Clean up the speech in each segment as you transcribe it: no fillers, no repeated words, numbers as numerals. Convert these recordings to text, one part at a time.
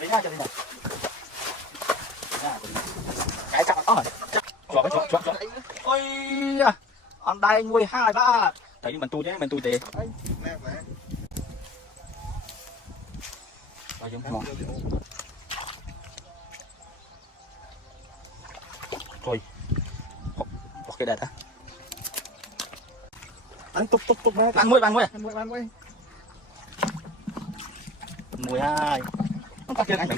đi nha, cho đi nào. Cái chặt rồi. Chọn. Ôi à, ăn đây nuôi 2 3. Thấy mình tu nhé, mình tu tệ. Rồi chúng ngon. Rồi. Bỏ cái đẹp á. Ăn túc ăn muối. Mùi hai. Nó tắt chưa anh?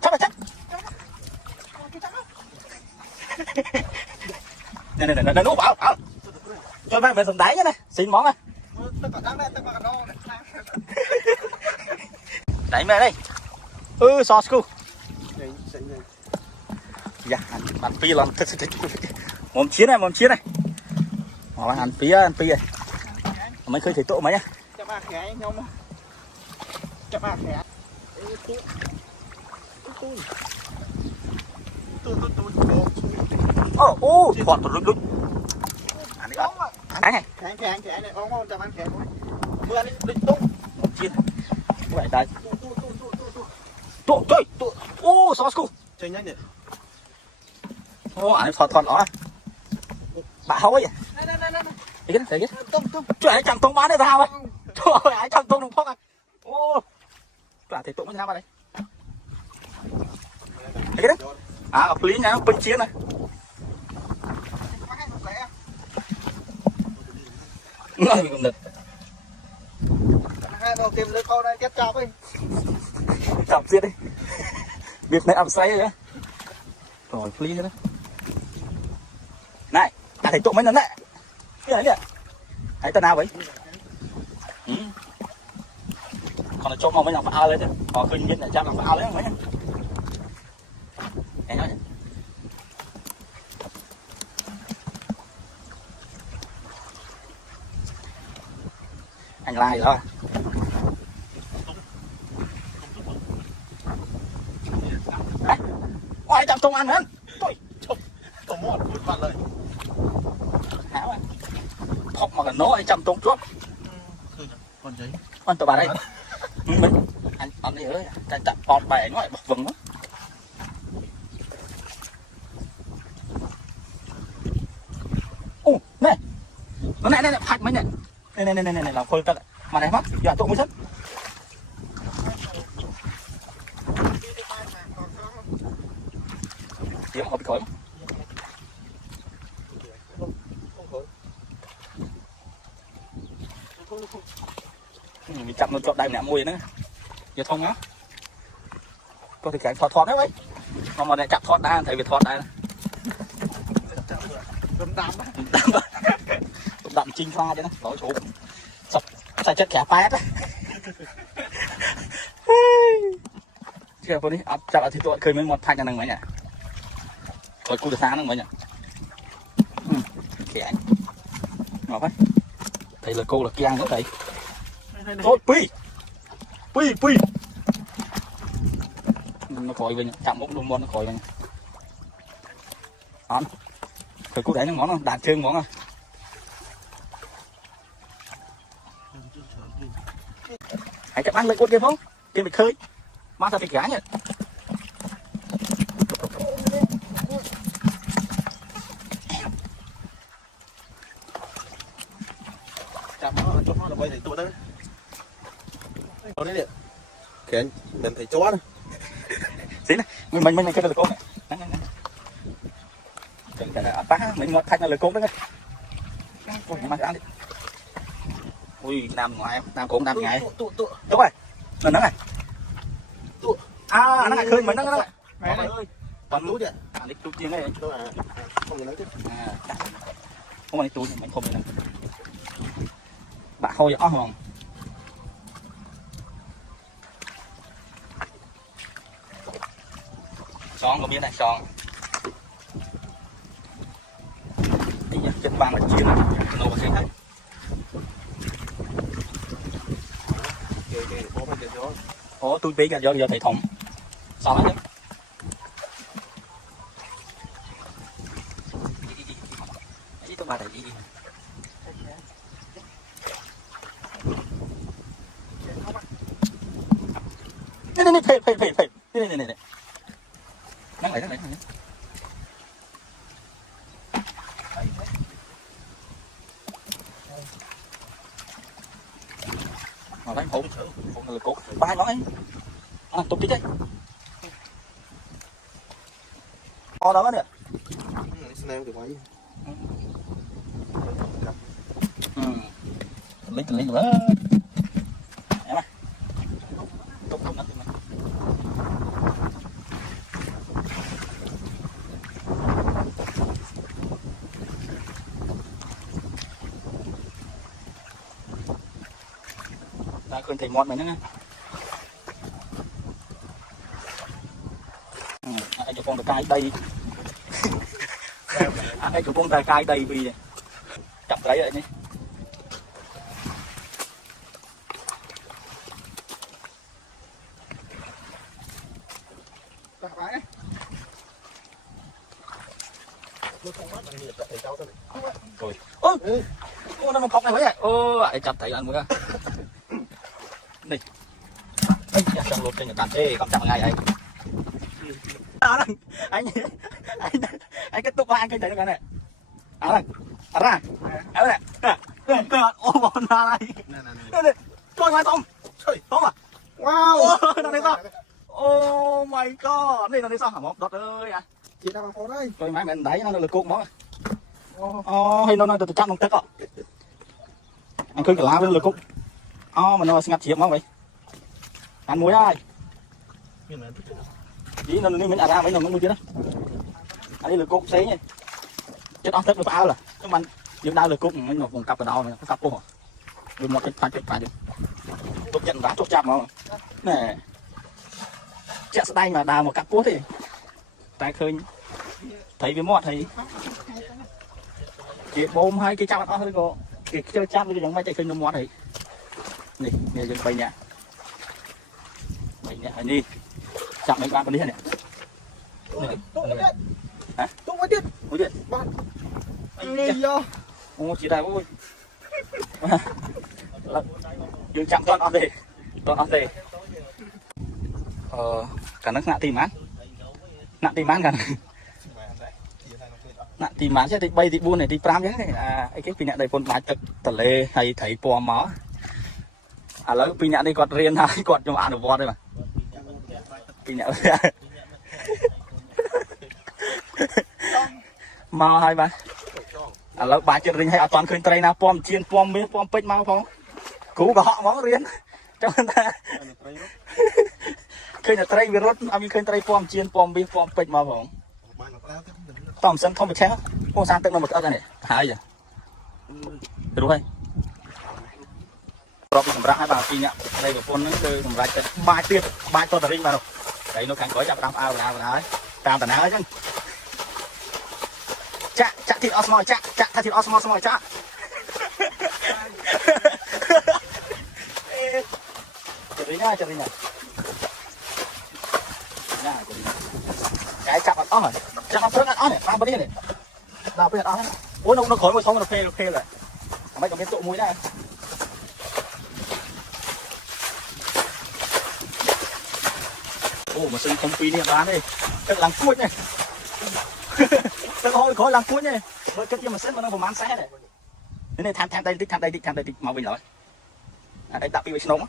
Chắc. Này nó bảo. Cho bạn mình dùng đáy này, xin món này. Đẩy mẹ đây. Sauce cu. Dạ, ăn phi lần. Mồm chiến này. Hoặc là ăn phi này. Mấy khơi thầy tộ mấy nhá. Chậm à khẽ nhau mà. Chậm à khẽ. Thọt rực. Ăn đi ăn. Ăn này. Khẽ này, ông chậm ăn khẽ. Mưa ăn đi tung. Chiên. Vậy đây. Trời. Sauce cu. Chơi nhanh nhỉ. Anh thọt đó. Bà hôi vậy. Này. Thấy cái. Tung. Trời ơi, chẳng tung bán được tao ấy. Trời ơi, ai chẳng tung đúng không à. Trời thầy tụng nó thế nào vào đây. Thấy cái đấy. Hợp lý nha, bên chiến này. Nói mình được. Hai vào kìm lấy câu này kết chọc đi. Chọc giết đi. Việc này ăn say rồi á. Rồi, free thế đó. Này, thầy tụng mấy lần đấy. Cái này kìa. Thấy tên nào vậy? Còn là chốt mong mấy lòng phải ao lên chứ. Còn khuyên nhiên là chắc là phải ao lên mấy nha. Nghe nói nhỉ? Anh like rồi. Ôi, chăm tung ăn hả? Có một mặt lời. Hảo à. Phọc mà cần nấu anh chăm tung trước. Còn giấy. Anh tụi bà đây. Mình anh đi ơi, chặt bọt bẻ nó lại bọt vừng đó. Này. Nó này phạch mấy này. Này làm khôi ta lại. Mà này mắt, giờ tụi mới sất. Kiếm họ bị khói. Mình chậm nó chọn đây nè mùi nữa. Giờ thông á. Có thể cái thọt đấy vậy. Mà này chặt thọt đa, thấy việc thọt đây. Đậm chinh pha chứ nó. Đó chú. Sập sai chất kẻ pát á. Chưa vô đi, chắc là thì tôi khơi mấy một thanh cho nâng mấy nhỉ. Rồi cu được sáng nâng mấy nhỉ. Kẻ anh. Ngọt ấy. Thầy là cô là kiang nữa thầy. Thôi pi. Nó khỏi về nhỉ, chạm bóng luôn nó khỏi về nhỉ. Ăn. Khơi cu đấy những món không, đàn chương món không. Hãy chắc ăn lấy con kia không? Kia bị khơi. Mang ra bị gái nhỉ. Chạm nó cho nó là quay thầy tụi đấy. Có đấy điện. Kìa mình thấy chó này. Xí này, mình cái là con này. Cái này bác mình ngọt thanh là con đấy. Ôi, mà ăn đi. Ui, nam ngoài, nam cũng nam ngày. Tụ. Đúng rồi. Lần đó này. Nó lại khơi mình nó lại. Mẹ ơi. Còn Lú điện. Đi tụt tiếng này. Không được nói tiếp. Không phải tụt mình không được. Bạn hôi ó hòn. Son có miếng này son. Đi nha, chân vàng là chiên nấu vào cái hết. Tôi biết là do thầy thùng. Sao hết chứ? Đi tôi bà thầy đi. นี่เพจนี่นั่งไหนเอาไปผมเลยcố ba nói tục tí đấy o đó nè Snail thì quay lấy nữa em ơi tục nó ta khơi thầy mọt mày nữa nghe anh cho con được cái đây anh cho con tay cái đây vì chặt cái vậy đi rồi ôi nó khóc này mấy vậy chặt thấy anh mới này ấy trong lột trên người ta ê cầm chặt ngay vậy anh kết thúc anh cái này này ra này ô bọn nào này coi ngoài tôm tôm à wow nó đây sao oh my god đây nó đây sao hả mọc đọt ơi à chị đang vào đây coi máy mình đẩy nó là cục mỏ hay nó từ chắc nó tết đó anh khơi cả lá với lưỡi cục mà nó ngắt chiếc máu vậy ăn muối ai chỉ nó mình ra mấy nó nuôi chứ đó anh đi lưỡi cục xé nhỉ chết ong tết nó bao là chứ mình những đau lưỡi cục nó còn cặp ở đầu này cặp cô đừng một cái phải được tôi nhận giá chốt chạm mà nè chết đây mà đào một cặp cốt thì tay khơi thấy với mọt thấy chị bôm hai cái chạm thôi cô cái chơi chạm với những máy chạy khơi nó mọt thấy này này dừng bay nhẹ đi chạm mấy bạn con đi này hả tung mới tiếp bạn ô chị đây ôi dừng chạm toàn on đây cả nước nặng tìm án cả nặng tìm án sẽ đi bay đi buôn này đi pram chứ này cái pin nhẹ đây con máy tật lê hay thấy po mó lấy pin nhẹ đây còn riêng hai còn cho bạn được vo đây mà pin nhẹ mau hai bạn lấy ba chân riêng hay toàn khơi tây na pom chiên pom miếng pom pếch mau phong cú của họ món riêng cho người ta khơi là tây virus anh khơi tây pom chiên pom miếng pom pếch mau phong tóm sân không bị chéo không sang tức là một ớt này hả giờ đúng không rồi bị rác hai bà pin nhá đây của con nó chơi thùng rác ba tiết ba to tờ vào đấy nó càng có chạm đam ao đấy tam tờ ná chứ chạ thịt osmo chạ thịt osmo xong rồi chạ chờ đi nhá cái chạm ớt rồi chạm ớt này ba bữa này nào bây giờ ớt ôi nó khói một xong nó phê rồi mấy cái miếng tụ muối đây mà sưng không pin này bán đi chắc làm cuốn này chắc khói làm cuốn này với cái mà xếp mà nó còn bán xe này thế này tham đây tích màu bình rồi đây tạo pi với nóng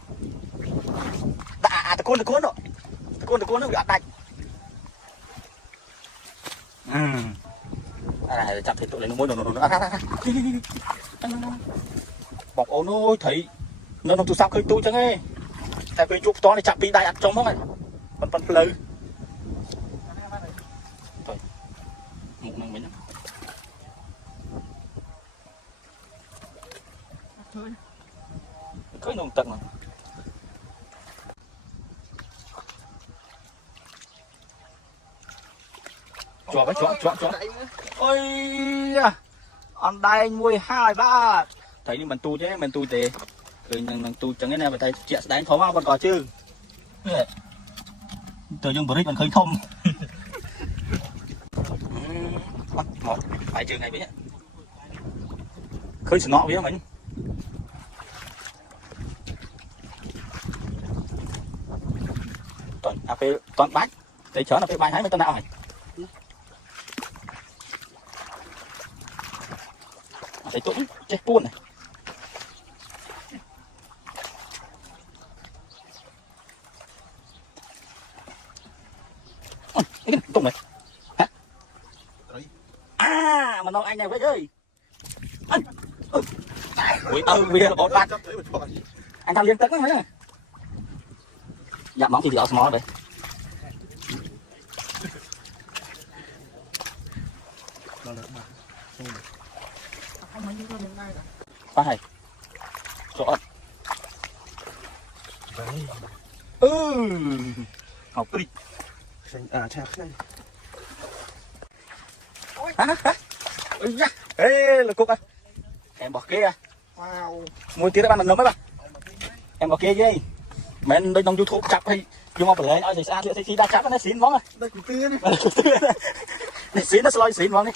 ta cuốn rồi bị áp đạch này chặt thì tụi này nó muốn nó bọc ố nó thấy nó tụ sao khơi tu chẳng ấy tại vì chụp to này chặt pi đại ăn trong đó này phần lư thôi một mình mình khơi nồng tận mà chọn ôi ăn đây mua 2 3 thấy như mình tu chứ mình tu tệ rồi mình tu chẳng cái này mà tay chị đánh thấu vào còn có chứ từ dương brick mình khơi thông một phải trường này biết khơi sừng ngọ biết mình à phê toàn bách để chở là phê bài hái mấy tân nào này thấy tụng chết buôn này cái tụng này hả à mà nó anh này với ơi anh ui vì là bột bát anh tham liên tấn mấy này dạ món thì ở small vậy ba này chỗ học đi à cha cái này hả ê là cục à em bỏ kia à wow mua tí đã ban lần nữa mấy bạn em bỏ kia ghê mình đây trong YouTube chặt hay nhưng mà phải nói thì sao thì đã chặt nó xỉn món rồi đây cục tiên này xỉn nó soi xỉn món đi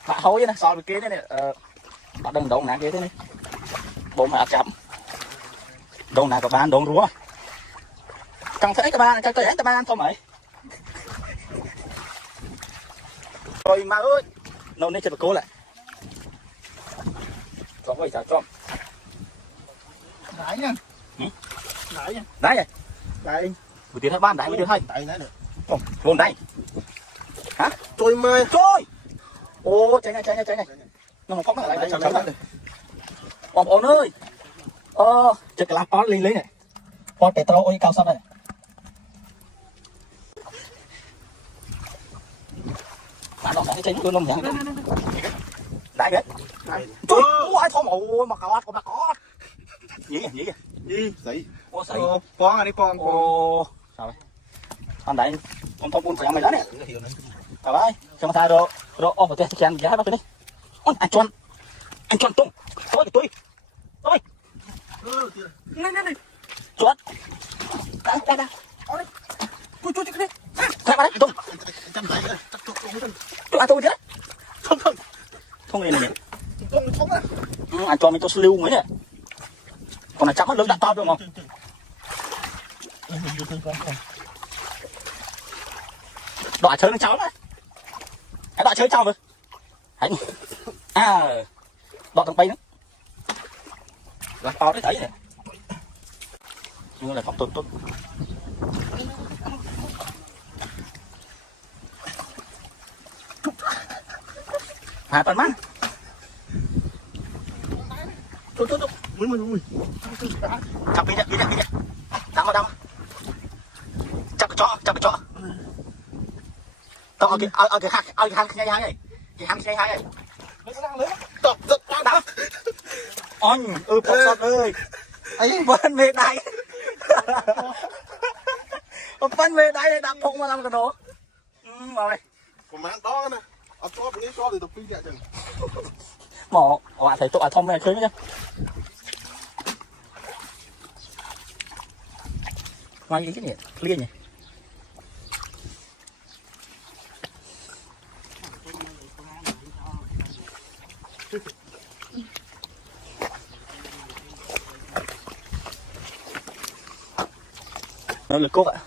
hạ hối nè so với kia này bạn đừng đụng nè kia thế này bồn mà chậm đụng nè các bạn đụng rúa cần thấy các bạn cho các bạn thôi mày rồi mà ơi nó nên cho cô lại cho quay trả cho đáy nha đáy nha đấy này đáy vừa tiến hai ban đấy vừa tiến hai đáy đấy được vốn đây hả trôi mai trôi ô chạy này nó không có lại chạy ông ơi chơi cái lá pon lên lấy này pon để tao ôi cao sao đây bạn đọc cái trên luôn không nhỉ đấy đấy trời ơi thôi mà có gì gì sấy ô sấy con à đi con ô sao vậy anh đấy con thông buôn phải mày lớn này trời ơi cho mà thay đồ ô phải tiền giá nó cái đi ôi anh chọn tung tôi này chuột đây chui cái đi thay vào đấy tung chăm tay đấy tôi chứ không này này anh cho mình cho lưu mới này còn là chắc mất lớn đã to được không đọa chơi với cháu đấy anh đọa chơi cháu rồi anh à đọa thằng bay nữa là to đấy thấy này nhưng là không tốt hai phần mắt tôi mới chặt đi nhá đắng chặt cái chó tao ở cái hàng này cái hàng này tập giật đắng anh bọt sọt ơi anh vẫn về đây vẫn về đây để đặt phụng mà làm cái đồ mà còn mang to nè ở cho bữa cho thì tập phi chạy chừng mỏ bạn thấy tụi thông này chơi nhá ngoài cái gì clear nhỉ nó là cốt ạ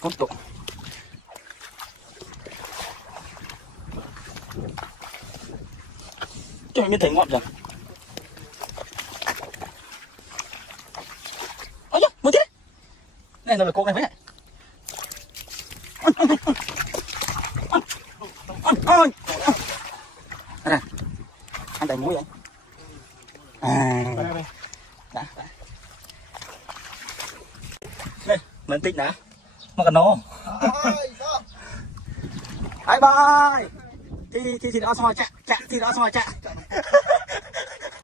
cốt tụ chứ mình thấy ngọt rồi ôi chứ mới thế này là cốt này với ôi anh đẩy mũi anh đã đây mình tích đã mà cần nó bye bye thì đó xong rồi chạy thì đó xong rồi chạy